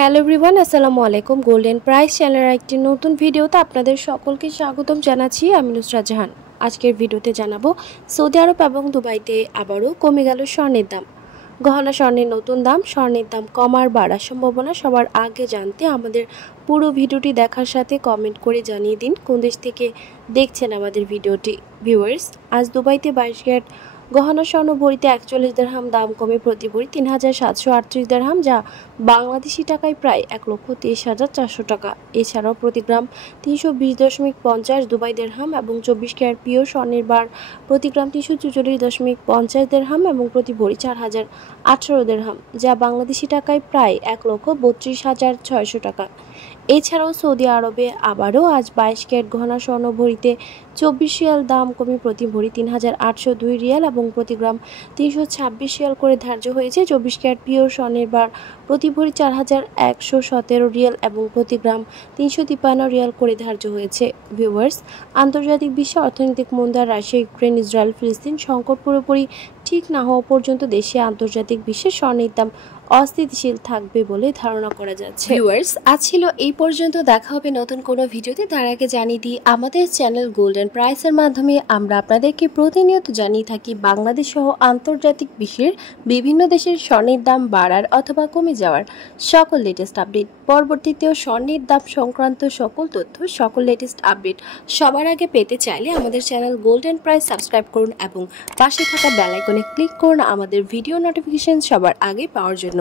Hello everyone, আসসালামু আলাইকুম। Golden price চ্যানেলের একটি নতুন ভিডিওতে আপনাদের সকলকে স্বাগতম জানাচ্ছি। আমি নুসরাত জাহান। আজকের ভিডিওতে জানাবো সৌদি আরব এবং দুবাইতে আবারও কমে গেল স্বর্ণের দাম। গহনা স্বর্ণের নতুন দাম, স্বর্ণের দাম কমার বাড়ার সম্ভাবনা সবার আগে জানতে আমাদের পুরো ভিডিওটি দেখার সাথে কমেন্ট করে জানিয়ে দিন কোন দেশ থেকে দেখছেন আমাদের ভিডিওটি। ভিউয়ার্স, আজ দুবাইতে 22 ক্যারেট গহনা স্বর্ণ ভরিতে 41 দিরহাম দাম কমে প্রতি ভরি 3738 দিরহাম, যা বাংলাদেশি টাকায় প্রায় 1,23,400 টাকা। এছাড়াও প্রতি গ্রাম 320.50 দুবাই দিরহাম এবং 24 ক্যারেট পিওর স্বর্ণের বার প্রতি গ্রাম 344.50 দিরহাম এবং প্রতি ভরি 4018 দিরহাম, যা বাংলাদেশি টাকায় প্রায় 1,32,600 টাকা। এছাড়াও সৌদি আরবে আবারও আজ 22 ক্যারেট গহনা স্বর্ণ ভরিতে 24 রিয়াল দাম কমে প্রতি ভরি 3,802 রিয়াল এবং প্রতি গ্রাম 326 রিয়াল করে ধার্য হয়েছে। 24 ক্যারেট পিওর স্বর্ণের বার প্রতি ভরি 4,117 রিয়াল এবং প্রতি গ্রাম 353 রিয়াল করে ধার্য হয়েছে। ভিউয়ার্স, আন্তর্জাতিক বিশ্বে অর্থনৈতিক মন্দা, রাশিয়া, ইউক্রেন, ইসরায়েল, ফিলিস্তিন সংকট পুরোপুরি ঠিক না হওয়া পর্যন্ত দেশে আন্তর্জাতিক বিশ্বে স্বর্ণের দাম অস্থিতিশীল থাকবে বলে ধারণা করা যাচ্ছে। ভিউয়ার্স, আজ ছিল এই পর্যন্ত। দেখা হবে নতুন কোনো ভিডিওতে। তার আগে জানিয়ে দিই, আমাদের চ্যানেল গোল্ডেন প্রাইসের মাধ্যমে আমরা আপনাদেরকে প্রতিনিয়ত জানিয়ে থাকি বাংলাদেশ সহ আন্তর্জাতিক বিশ্বের বিভিন্ন দেশের স্বর্ণের দাম বাড়ার অথবা কমে যাওয়ার সকল লেটেস্ট আপডেট। পরবর্তীতেও স্বর্ণের দাম সংক্রান্ত সকল তথ্য, সকল লেটেস্ট আপডেট সবার আগে পেতে চাইলে আমাদের চ্যানেল গোল্ডেন প্রাইস সাবস্ক্রাইব করুন এবং পাশে থাকা বেল আইকনে ক্লিক করুন আমাদের ভিডিও নোটিফিকেশন সবার আগে পাওয়ার জন্য।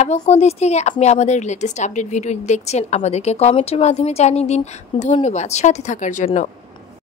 এবং কোন দেশ থেকে আপনি আমাদের লেটেস্ট আপডেট ভিডিও দেখছেন আমাদেরকে কমেন্টের মাধ্যমে জানিয়ে দিন। ধন্যবাদ সাথে থাকার জন্য।